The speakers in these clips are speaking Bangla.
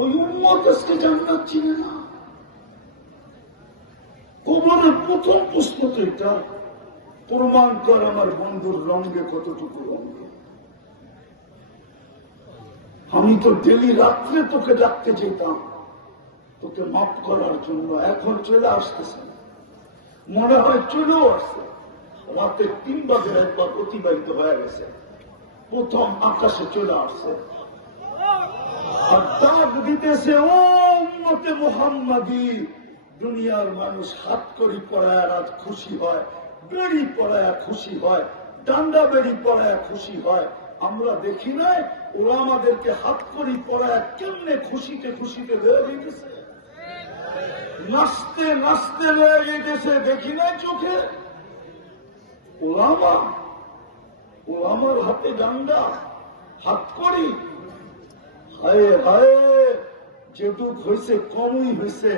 ওই উম্মত আজকে জান্নাত চিনে না। কবরের প্রথম প্রশ্ন তো এটা, প্রমাণ কর আমার বন্ধুর রঙে কতটুকু রঙে। আমি তো ডেলি রাত্রে তোকে ডাকতে যেতাম তোকে মাফ করার জন্য, এখন চলে আসতেছে, মনে হয় চলেও আসছে। রাতে 3 বাজে একবার অতিবাহিত হয়ে গেছে, প্রথম আকাশে চলে আসছে আর ডাক দিতেছে, ও উম্মতে মুহাম্মাদি। দুনিয়ার মানুষ হাত করি পড়ায় রাত খুশি হয়, বেড়ি পড়ায় খুশি হয়, ডান্ডা বেড়ি পড়ায় খুশি হয়। আমরা দেখি নাই ওরা আমাদেরকে হাত করি পড়ায় কেমনে খুশিতে খুশিতে লয়ে গেছে, নাচতে নাচতে লয়ে গেছে, দেখি নাই চোখে। ওলামা, ওলামার হাতে ডান্ডা, হাত করি। হায় হায়, যেটুক হয়েছে কমই হয়েছে।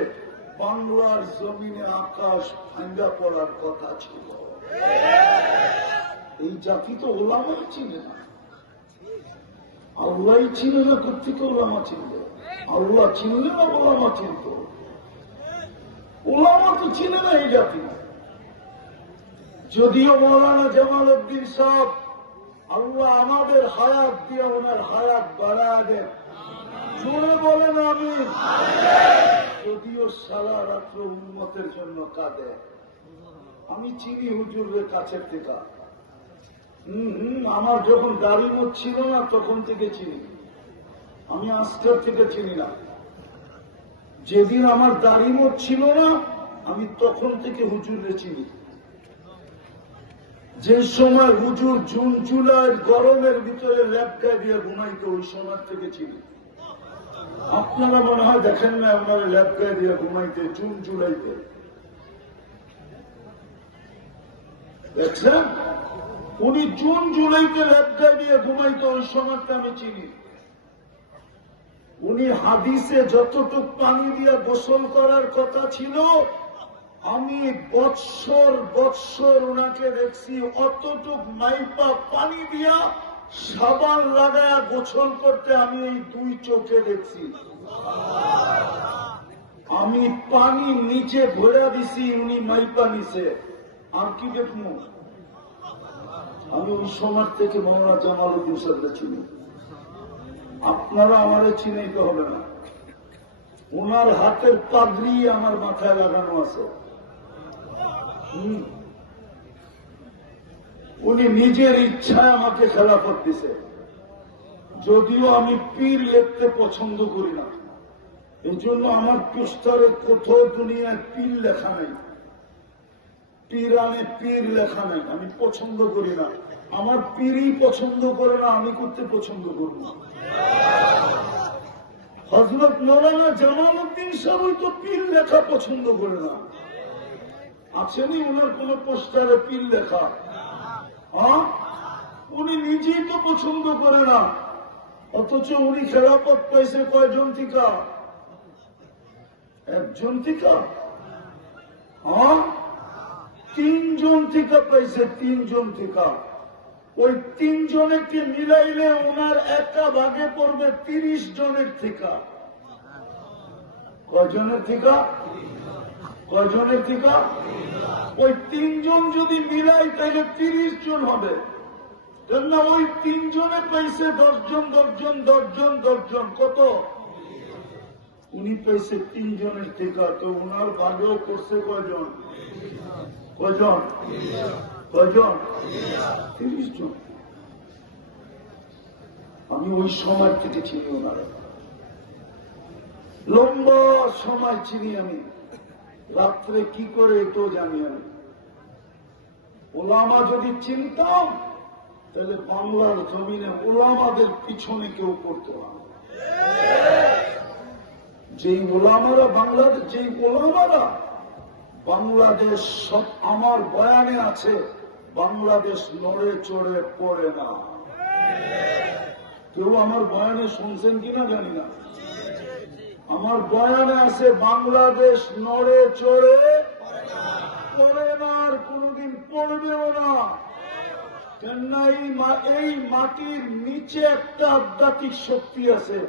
বাংলার জমিনে আকাশ ভাঙ্গা পড়ার কথা ছিল। এই জাতি তো ওলামাই চিনে না, আল্লাহ চিনে না। কোথেকে ওলামা চিনবে? আল্লাহ চিনলে না ওলামা চিনত? ওলামা তো চিনে না এই জাতি। যদিও মৌলানা জামাল উদ্দিন সাহেব আল্লাহ আমাদের হায়াত দিয়ে ওনার হায়াত বাড়ায় দেন, জোরে বলেন আমি। যদিও সারা রাত্র উন্মতের জন্য কাঁদে। আমি চিনি হুজুরের কাছের থেকে। আমার যখন দাড়ি মুখ ছিল না তখন থেকে চিনি, আমি আজকের থেকে চিনি না। যেদিন আমার দাড়ি মুখ ছিল না আমি তখন থেকে হুজুরে চিনি। যে সময় হুজুর জুন জুলাই গরমের ভিতরে ল্যাপকায় দিয়ে ঘুমাইতো, ওই সময় থেকে চিনি। আপনারা মনে হয় দেখেন না আপনারা ল্যাপকায় দিয়ে ঘুমাইতে জুন জুলাইতে, দেখছেন? উনি জুন জুলাইতে ল্যাপকায় দিয়ে ঘুমাইতো, ওই সময়টা আমি চিনি। উনি হাদিসে যতটুক পানি দিয়ে গোসল করার কথা ছিল আমি বৎসর বৎসর ওনাকে দেখছি অতটুক মাইপা পানি দিয়া সাবান লাগায়া গোসল করতে আমি এই 2 চোখে দেখছি। আমি পানি নিচে ভরা দিছি, উনি মাইপা নিছে। আর কি দেখবো? আমি ওই সময় থেকে মৌলানা জামাল উদ্দিন সাহেবকে চিনি। আপনারা আমারে চিনাইতে হবে না, ওনার হাতের পাগড়ি আমার মাথায় লাগানো আছে। উনি নিজের ইচ্ছায় আমাকে খেলাফত দিছে। যদিও আমি পীর লিখতে পছন্দ করি না, এই জন্য আমার পোস্টারে কোথাও দুনিয়ায় পীর লেখা নেই, পীরানে পীর লেখা নেই। আমি পছন্দ করি না, আমার পীরই পছন্দ করে না, আমি করতে পছন্দ করব না। হযরত মৌলানা জামাল উদ্দিন সাহেব তো পীর লেখা পছন্দ করে না। আছেনি ওনার কোন পোস্টারে পীর লেখা? উনি নিজেই তো পছন্দ করে না, অথচ উনি খেলাফত পাইছে কয়জন থেকে? 1 জন থেকে? 3 জন থেকে পাইছে, 3 জন থেকে। ওই 3 জনেরকে মিলাইলে ওনার একটা ভাগে পড়বে 30 জনের থেকে। কয়জনের থেকে? কয়জনের থেকে? ওই 3 জন যদি মিলাই তাহলে 30 জন হবে। কেননা ওই 3 জনে পাইছে 10 জন 10 জন 10 জন 10 জন, কত? উনি পাইছে 3 জনের থেকে। তো ওনার ভাগেও করছে কয়জন? কয়জন? কয়জন? 30 জন। আমি ওই সময় থেকে চিনি ওনার, লম্বা সময় চিনি আমি। রাত্রে কি করে এটাও জানি আমি। ওলামা যদি চিনতাম তাহলে বাংলার জমিনে ওলামাদের পিছনে কেউ করতো না। যেই ওলামারা বাংলাদেশ, যেই ওলামারা বাংলাদেশ সব আমার বয়ানে আছে, বাংলাদেশ নড়ে চড়ে পড়ে না। কেউ আমার বয়ানে শুনছেন কিনা জানি না, আমার বয়ানে আছে বাংলাদেশ নড়ে চড়ে পড়ে না, আর কোনদিন পড়বেও না। কেননা এই মাটির নিচে একটা আধ্যাত্মিক শক্তি আছে,